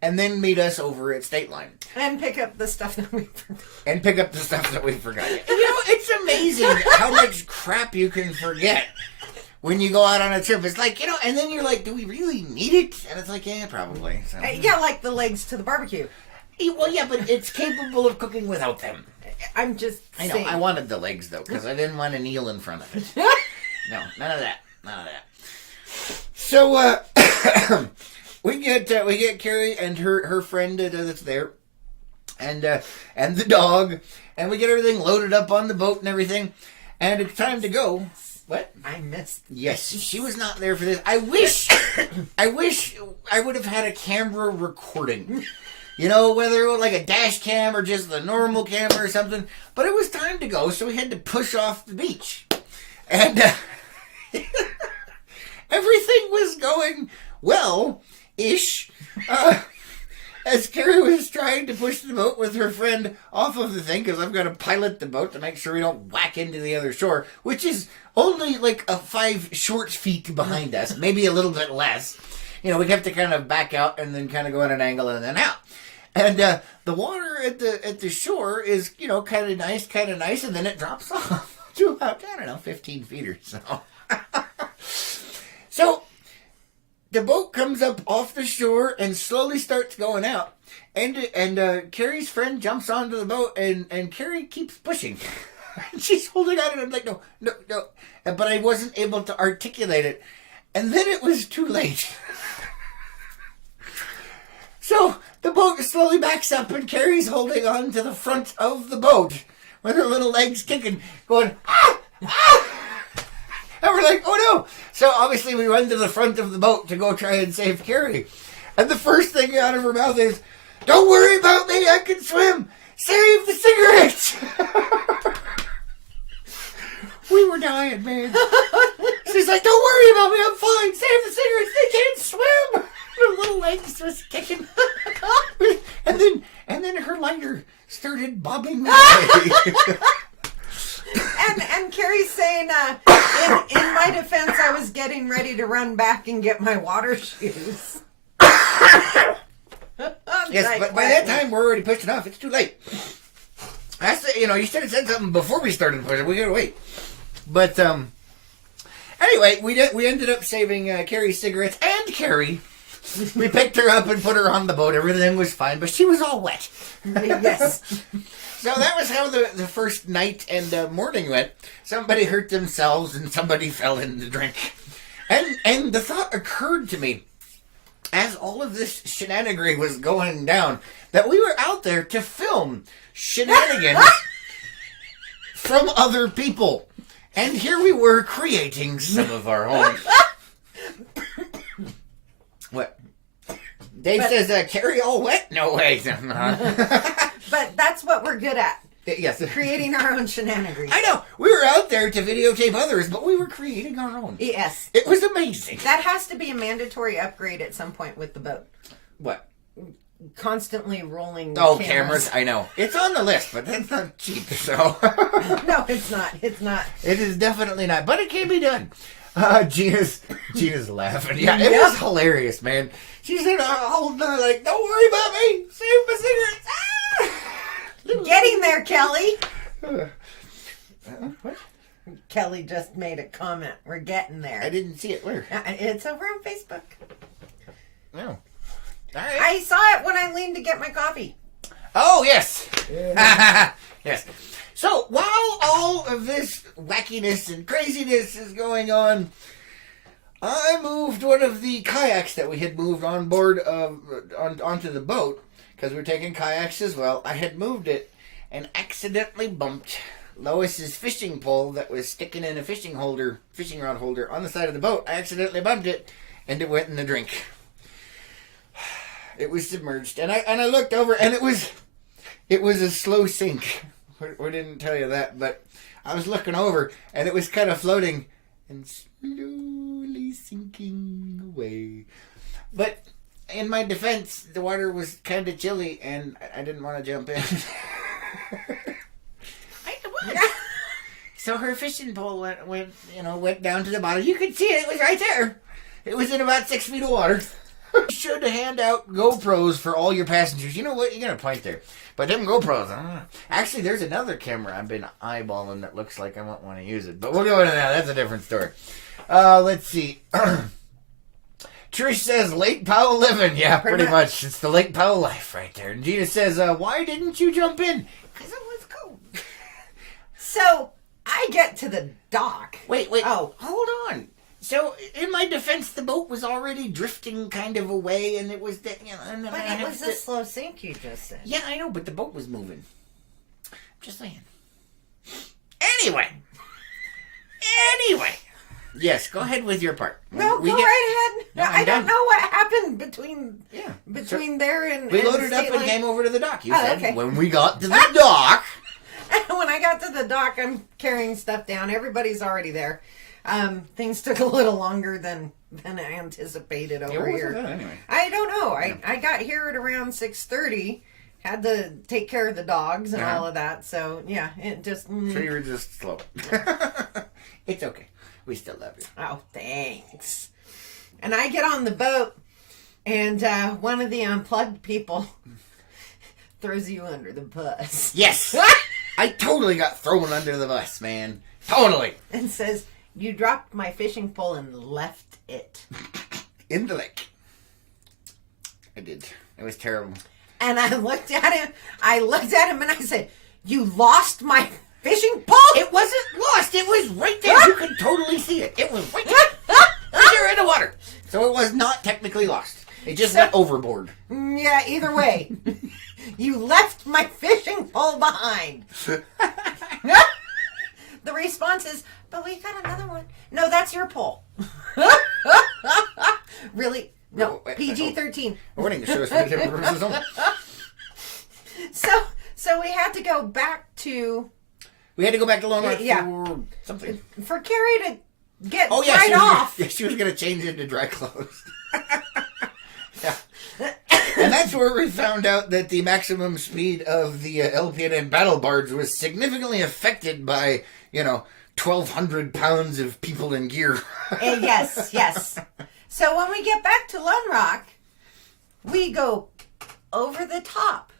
and then meet us over at State Line. And pick up the stuff that we forgot. It's amazing how much crap you can forget when you go out on a trip. It's like, and then you're like, do we really need it? And it's like, yeah, probably. So. Yeah, like the legs to the barbecue. Well, yeah, but it's capable of cooking without them. I'm just I know. saying. I wanted the legs, though, because I didn't want to kneel in front of it. No, none of that. None of that. So, we get Carrie and her friend that's there, and the dog, and we get everything loaded up on the boat and everything, and it's time to go. What? I missed. Yes, she was not there for this. I wish I would have had a camera recording. Whether it was like a dash cam or just the normal camera or something. But it was time to go, so we had to push off the beach. And everything was going well-ish. As Carrie was trying to push the boat with her friend off of the thing, because I've got to pilot the boat to make sure we don't whack into the other shore, which is only like 5 short feet behind us, maybe a little bit less. We have to kind of back out and then kind of go at an angle and then out. And the water at the shore is, kind of nice, and then it drops off to about, 15 feet or so. So the boat comes up off the shore and slowly starts going out. And Carrie's friend jumps onto the boat, and Carrie keeps pushing. And she's holding on, and I'm like, no. But I wasn't able to articulate it. And then it was too late. So the boat slowly backs up, and Carrie's holding on to the front of the boat with her little legs kicking, going, ah! And we're like, oh no! So obviously we run to the front of the boat to go try and save Carrie. And the first thing out of her mouth is, don't worry about me, I can swim! Save the cigarettes! We were dying, man. She's like, don't worry about me, I'm fine. Save the cigarettes, they can't swim! Her little legs was kicking. And then her lighter started bobbing away. And Carrie's saying, in my defense, I was getting ready to run back and get my water shoes. Yes, but by that time, we're already pushing off. It's too late. You should have said something before we started pushing. We gotta wait. But, anyway, we ended up saving Carrie's cigarettes and Carrie. We picked her up and put her on the boat. Everything was fine, but she was all wet. Yes. So that was how the first night and morning went. Somebody hurt themselves and somebody fell in the drink. And the thought occurred to me, as all of this shenanigery was going down, that we were out there to film shenanigans from other people. And here we were creating some of our own. What? Dave says, Carrie all wet? No way. But that's what we're good at. Yes. Creating our own shenanigans. I know. We were out there to videotape others, but we were creating our own. Yes. It was amazing. That has to be a mandatory upgrade at some point with the boat. What? Constantly rolling cameras. I know. It's on the list, but that's not cheap, so. No, it's not. It's not. It is definitely not, but it can be done. Gina's laughing. Yeah, it was hilarious, man. She said, holding her like, don't worry about me. Save my cigarettes. Ah! Getting there, Kelly. What? Kelly just made a comment. We're getting there. I didn't see it. Where? It's over on Facebook. No. All right. I saw it when I leaned to get my coffee. Oh, yes. Yes. So, while all of this wackiness and craziness is going on, I moved one of the kayaks that we had moved on board onto the boat, because we were taking kayaks as well. I had moved it and accidentally bumped Lois's fishing pole that was sticking in a fishing rod holder on the side of the boat. I accidentally bumped it, and it went in the drink. It was submerged, and I looked over, and it was a slow sink. We didn't tell you that, but I was looking over, and it was kind of floating and slowly sinking away. But in my defense, the water was kind of chilly, and I didn't want to jump in. So her fishing pole went down to the bottom. You could see it. It was right there. It was in about 6 feet of water. You should hand out GoPros for all your passengers. You know what? You got a point there. But them GoPros, actually, there's another camera I've been eyeballing that looks like I might want to use it. But we'll go into that. That's a different story. Let's see. Trish says Lake Powell living. Yeah, pretty much. It's the Lake Powell life right there. And Gina says, why didn't you jump in? Because it was cold. So, I get to the dock. Wait. Oh, hold on. So, in my defense, the boat was already drifting kind of away, and it was... And then But it was a slow sink, you just said. Yeah, I know, but the boat was moving. Just saying. Anyway. Yes, go ahead with your part. No, go right ahead. No, I don't done. know what happened between So there and... we and loaded up and State came over to the dock. You Oh, said okay. when we got to the dock... When I got to the dock, I'm carrying stuff down. Everybody's already there. Things took a little longer than I anticipated over here. Anyway. I don't know. I got here at around 6:30. Had to take care of the dogs and all of that. So, yeah, it just... So you were just slow. It's okay. We still love you. Oh, thanks. And I get on the boat, and one of the unplugged people throws you under the bus. Yes! I totally got thrown under the bus, man. Totally. And says, you dropped my fishing pole and left it. In the lake. I did. It was terrible. And I looked at him and I said, you lost my fishing pole? It wasn't lost. It was right there. You could totally see it. It was right there. Right there in the water. So it was not technically lost. It just went overboard. Yeah, either way. You left my fishing pole behind. The response is, but we got another one. No, that's your pole. Really? No, PG-13. Warning, the show is for different purposes only. So we had to go back to... We had to go back to Lone Rock Yeah. for something. For Carrie to get Oh, yeah. dried off. She was going to change into dry clothes. Yeah. And that's where we found out that the maximum speed of the LPN battle barge was significantly affected by, 1,200 pounds of people in gear. Yes. So when we get back to Lone Rock, we go over the top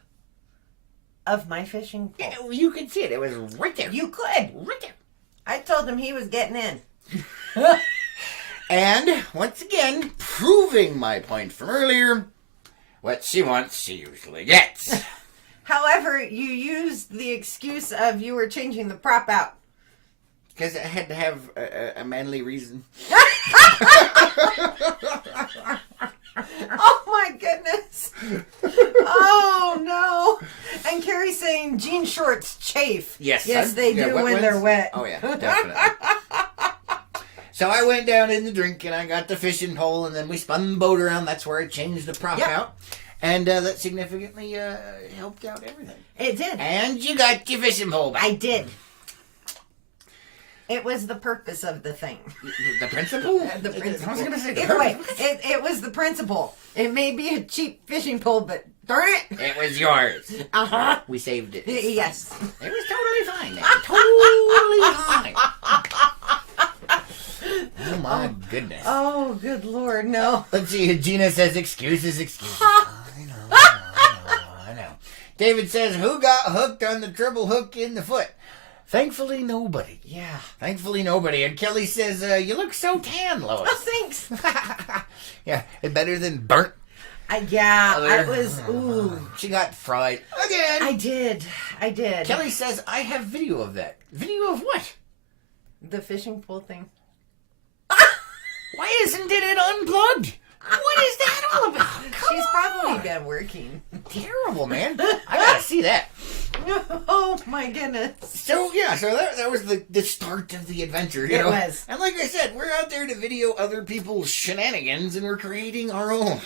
of my fishing pole. Yeah, you could see it. It was right there. You could. Right there. I told him he was getting in. And, once again, proving my point from earlier, what she wants, she usually gets. However, you used the excuse of you were changing the prop out. Because I had to have a manly reason. Oh my goodness. Oh no. And Carrie's saying jean shorts chafe. Yes. They do when they're wet. Oh yeah, definitely. So I went down in the drink and I got the fishing pole and then we spun the boat around. That's where I changed the prop out. And that significantly helped out everything. It did. And you got your fishing pole back. I did. It was the purpose of the thing. The principle? The principle. I was going to say the Either way, purpose. it was the principle. It may be a cheap fishing pole, but darn it. It was yours. Uh-huh. We saved it. Yes. It was totally fine, man. Totally fine. Oh, my goodness. Oh, good Lord, no. Let's see. Gina says, excuses. I know. David says, who got hooked on the treble hook in the foot? Thankfully, nobody. Yeah. Thankfully, nobody. And Kelly says, you look so tan, Lois. Oh, thanks. Yeah, better than burnt. I was, ooh. She got fried. Again. I did. Kelly says, I have video of that. Video of what? The fishing pole thing. Why isn't it unplugged? What is that all about? She's probably been working. Terrible, man. I gotta see that. Oh, my goodness. So that was the start of the adventure, you know? It was. And like I said, we're out there to video other people's shenanigans, and we're creating our own.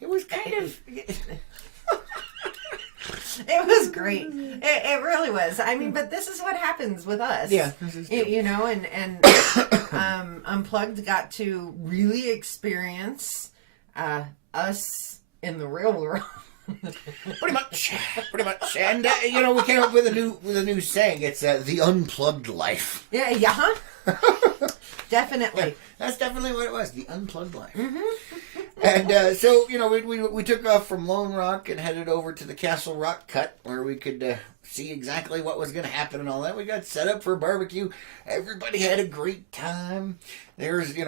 It was kind of... It was great. It really was. I mean, but this is what happens with us. Yeah, this is true. And Unplugged got to really experience us in the real world. Pretty much. And we came up with a new saying. It's the unplugged life. Yeah. Definitely. Yeah, that's definitely what it was. The unplugged life. Mm-hmm. And so, we took off from Lone Rock and headed over to the Castle Rock Cut where we could see exactly what was going to happen and all that. We got set up for a barbecue. Everybody had a great time. There's, we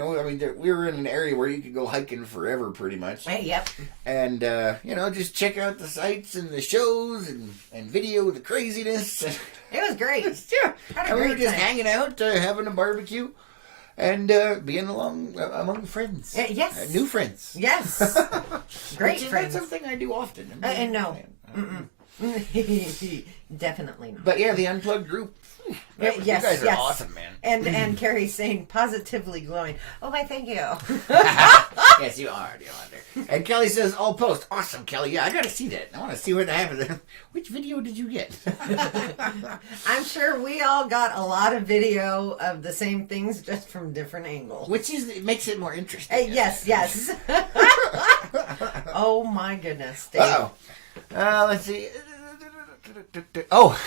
were in an area where you could go hiking forever pretty much. Hey, yep. And, just check out the sights and the shows and video the craziness. It was great. Yeah. And we were just hanging out, having a barbecue. And being among friends. Yes. New friends. Yes. Great friends. That's something I do often. No. Definitely not. But yeah, the Unplugged group. Yes, you guys are awesome, man. And Carrie's saying positively glowing. Oh, my thank you. Yes, you are. And Kelly says, "I'll post." Awesome, Kelly. Yeah, I got to see that. I want to see what happened. Which video did you get? I'm sure we all got a lot of video of the same things, just from different angles. It makes it more interesting. Yes. Oh my goodness, Dave. Let's see. Oh,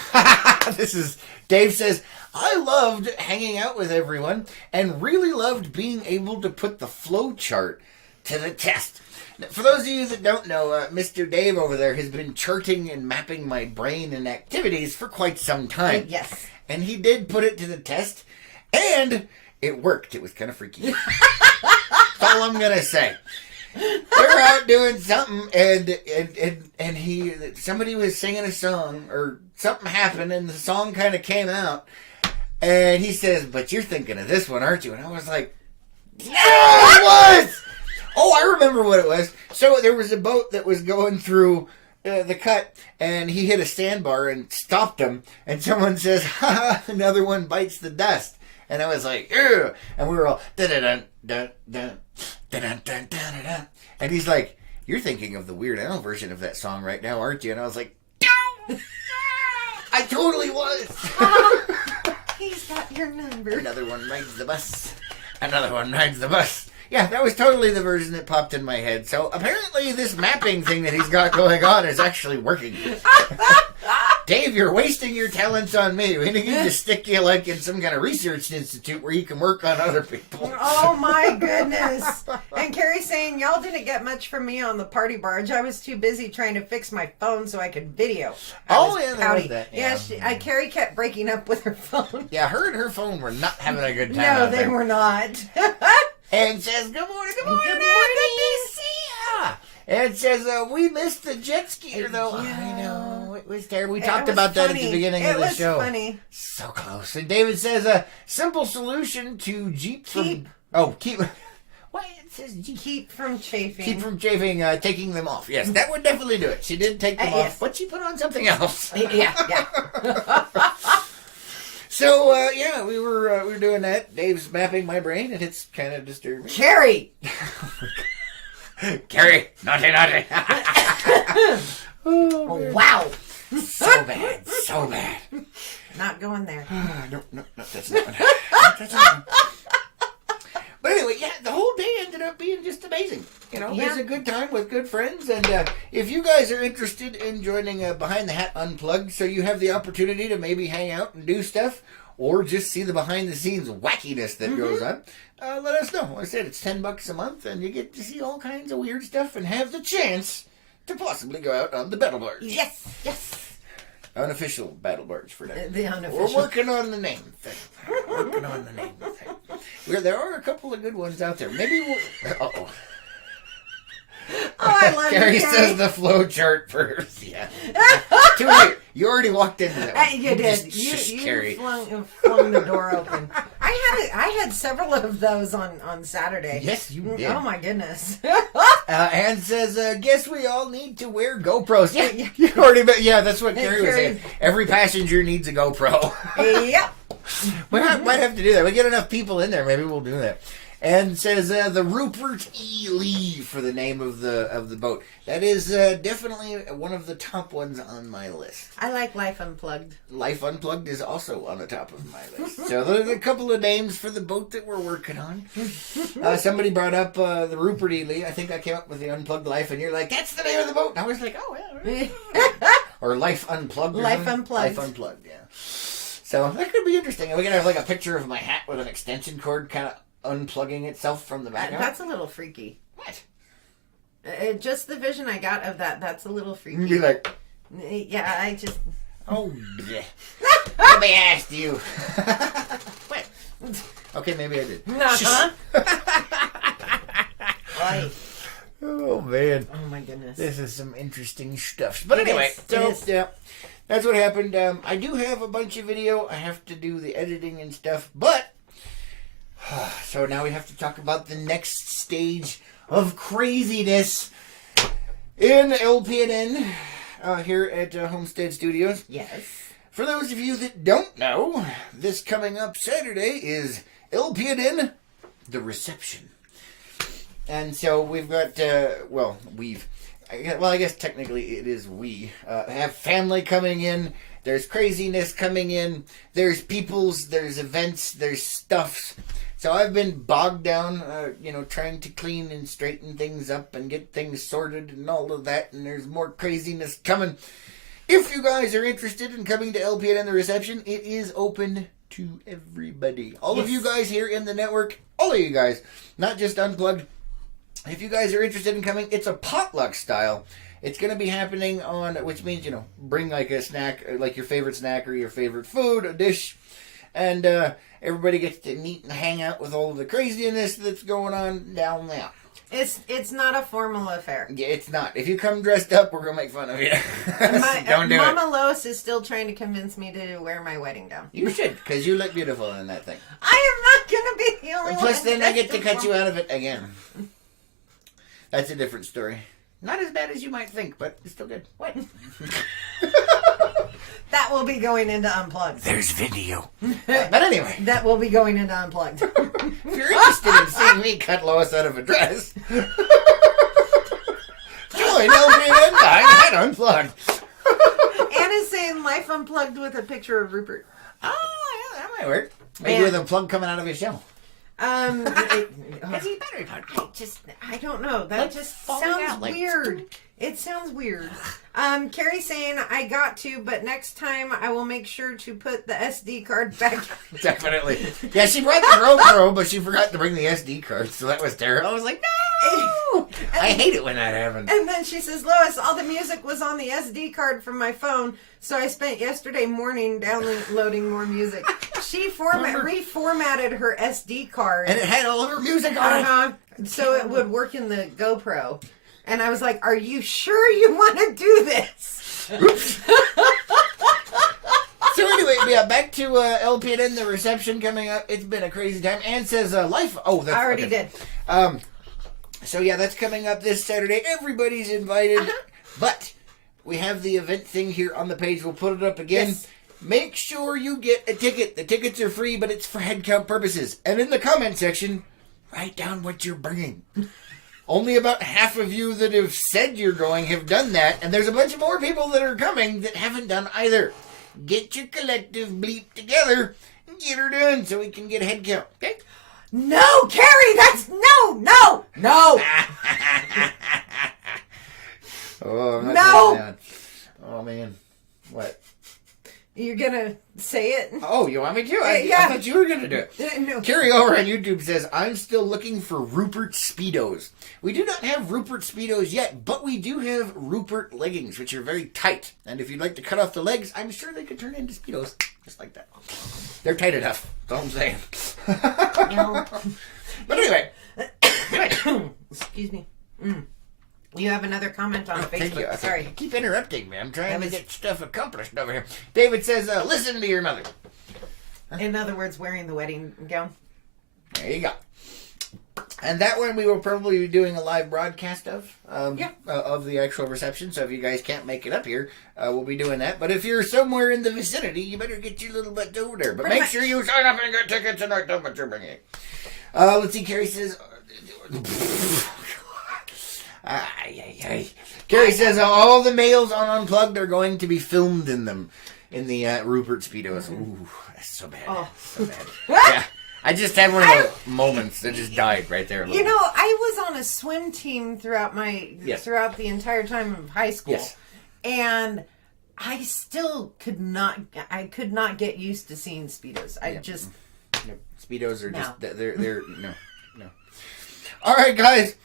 this is Dave says, "I loved hanging out with everyone and really loved being able to put the flow chart to the test." Now, for those of you that don't know, Mr. Dave over there has been charting and mapping my brain and activities for quite some time. Yes. And he did put it to the test, and it worked. It was kind of freaky. That's all I'm going to say. They're out doing something, and somebody was singing a song, or something happened, and the song kind of came out, and he says, "But you're thinking of this one, aren't you?" And I was like, "Yeah, I was!" Oh, I remember what it was. So there was a boat that was going through the cut, and he hit a sandbar and stopped him, and someone says, "Ha ha, another one bites the dust." And I was like, "Ew!" And we were all, dun-dun-dun-dun-dun. Da-da-da-da-da-da. And he's like, "You're thinking of the Weird Al version of that song right now, aren't you?" And I was like, "No! I totally was." He's got your number. Another one rides the bus. Another one rides the bus. Yeah, that was totally the version that popped in my head. So apparently this mapping thing that he's got going on is actually working. Dave, you're wasting your talents on me. We need to stick you like in some kind of research institute where you can work on other people. Oh my goodness. And Carrie's saying, "Y'all didn't get much from me on the party barge. I was too busy trying to fix my phone so I could video." There was that. Yeah, Carrie kept breaking up with her phone. Yeah, her and her phone were not having a good time. No, they were not. And says, "Good morning, good morning, good to see ya." And says, "We missed the jet skier, though." I know, it was terrible. We talked about that at the beginning of the show. It was funny. So close. And David says, "A simple solution to keep." What? It says keep from chafing. Keep from chafing, taking them off. Yes, that would definitely do it. She did take them off, but she put on something else. Yeah. So, we were doing that. Dave's mapping my brain, and it's kind of disturbing. Carrie! Carrie! Naughty! Oh, wow! So bad. Not going there. No, that's not. But anyway, the whole day ended up being just amazing. It was a good time with good friends. And if you guys are interested in joining Behind the Hat Unplugged, so you have the opportunity to maybe hang out and do stuff, or just see the behind-the-scenes wackiness that goes on, let us know. Like I said, it's $10 a month, and you get to see all kinds of weird stuff and have the chance to possibly go out on the battle barge. Yes. Unofficial battle barge for now. The unofficial. We're working on the name thing. There are a couple of good ones out there. Maybe we'll... Uh-oh. Oh, I love Carrie it, says the flow chart first. Yeah. Too late. You already walked into that one. You did. You flung the door open. I had several of those on Saturday. Yes, you did. Oh my goodness. Ann says, "Guess we all need to wear GoPros." Yeah, you already. Yeah, that's what Carrie was saying. Every passenger needs a GoPro. Yep. We might have to do that. We get enough people in there. Maybe we'll do that. And says the Rupert E. Lee for the name of the boat. That is definitely one of the top ones on my list. I like Life Unplugged. Life Unplugged is also on the top of my list. So there's a couple of names for the boat that we're working on. Somebody brought up the Rupert E. Lee. I think I came up with the Unplugged Life, and you're like, "That's the name of the boat." And I was like, "Oh, yeah." Right. Or Life Unplugged. Life Unplugged. Life Unplugged, yeah. So that could be interesting. We're going to have like a picture of my hat with an extension cord kind of unplugging itself from the back. That's a little freaky. What? Just the vision I got of that's a little freaky. You'd be like, Yeah, I just... oh, bleh. Nobody asked you. What? Okay, maybe I did. Uh-huh. Oy. Oh, man. Oh, my goodness. This is some interesting stuff. But It anyway, is. so, yeah, that's what happened. I do have a bunch of video. I have to do the editing and stuff. But, so now we have to talk about the next stage of craziness in LPNN here at Homestead Studios. Yes. For those of you that don't know, this coming up Saturday is LPNN, The Reception. And so we've got, I guess technically it is we, have family coming in, there's craziness coming in, there's peoples, there's events, there's stuffs. So I've been bogged down, trying to clean and straighten things up and get things sorted and all of that, and there's more craziness coming. If you guys are interested in coming to LPN and The Reception, it is open to everybody. All of you guys here in the network, all of you guys, not just Unplugged. If you guys are interested in coming, it's a potluck style. It's going to be happening on, which means, bring like a snack, like your favorite snack or your favorite food, a dish, and everybody gets to meet and hang out with all of the craziness that's going on down there. It's not a formal affair. Yeah, it's not. If you come dressed up, we're going to make fun of you. Don't do Mama it. Lois is still trying to convince me to wear my wedding gown. You should, because you look beautiful in that thing. I am not going to be the only one. Plus, then I get to cut you out of it again. That's a different story. Not as bad as you might think, but it's still good. What? That will be going into Unplugged. There's video. But anyway. That will be going into Unplugged. If you're interested in seeing me cut Lois out of a dress, join LPN Time at Unplugged. Anna's saying Life Unplugged with a picture of Rupert. Oh, yeah, that might work. Maybe with a plug coming out of his shell. I don't know. That just sounds weird. It sounds weird. Carrie's saying, I got to, but next time I will make sure to put the SD card back. Definitely. Yeah, she brought the GoPro, but she forgot to bring the SD card, so that was terrible. I was like, no! I hate it when that happens. And then she says, Lois, all the music was on the SD card from my phone, so I spent yesterday morning downloading more music. She reformatted her SD card. And it had all of her music on it. So it would work in the GoPro. And I was like, are you sure you want to do this? So anyway, yeah, back to LPN, The Reception coming up. It's been a crazy time. Ann says life... Oh, that's... I already did. So yeah, that's coming up this Saturday. Everybody's invited. But we have the event thing here on the page. We'll put it up again. Yes. Make sure you get a ticket. The tickets are free, but it's for head count purposes. And in the comment section, write down what you're bringing. Only about half of you that have said you're going have done that, and there's a bunch of more people that are coming that haven't done either. Get your collective bleep together and get her done so we can get a head count, okay? No, Carrie, that's... No! Oh, I'm not No! doing that. Oh, man. What? You're gonna say it? Oh, you want me to? I thought you were going to do it. No. Carrie over on YouTube says, I'm still looking for Rupert Speedos. We do not have Rupert Speedos yet, but we do have Rupert leggings, which are very tight. And if you'd like to cut off the legs, I'm sure they could turn into Speedos. Just like that. They're tight enough. That's all I'm saying. No. But anyway. Excuse me. You have another comment on Facebook. Thank you. Sorry. You keep interrupting me. I'm trying to get stuff accomplished over here. David says, listen to your mother. In other words, wearing the wedding gown. There you go. And that one we will probably be doing a live broadcast of the actual reception. So if you guys can't make it up here, we'll be doing that. But if you're somewhere in the vicinity, you better get your little butts over there. But make sure you sign up and get tickets and I know what you're bringing. Let's see. Carrie says... Carrie says all the males on Unplugged are going to be filmed in them. In the Rupert Speedos. Ooh, that's so bad. Oh. So bad. Yeah. I just had one of those moments that just died right there. You know, I was on a swim team throughout the entire time of high school. Yes. And I still could not get used to seeing Speedos. Speedos are No. just, they're no. All right, guys.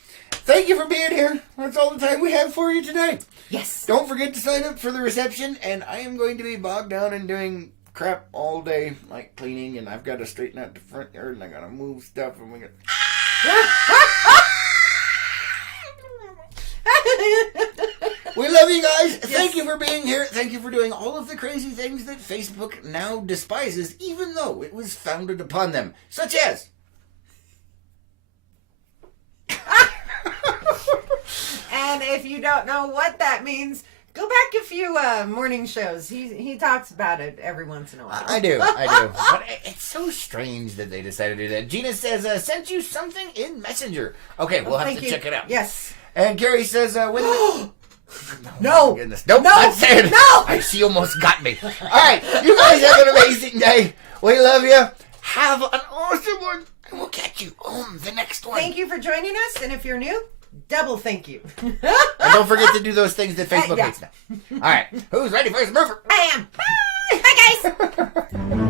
thank you for being here. That's all the time we have for you today. Yes. Don't forget to sign up for the reception, and I am going to be bogged down in doing crap all day, like cleaning, and I've got to straighten out the front yard, and I got to move stuff, and we got... We love you guys. Yes. Thank you for being here. Thank you for doing all of the crazy things that Facebook now despises, even though it was founded upon them, such as... And if you don't know what that means, go back a few morning shows. He talks about it every once in a while. I do. But it's so strange that they decided to do that. Gina says, sent you something in Messenger. Okay, we'll have to check it out. Yes. And Gary says, when... No. Oh, goodness. Nope, no. not saying it. No. She almost got me. All right, you guys have an amazing day. We love you. Have an awesome one. And we'll catch you on the next one. Thank you for joining us. And if you're new, double thank you. And don't forget to do those things that Facebook hates now. All right, who's ready for his mover? I am. Bye, guys.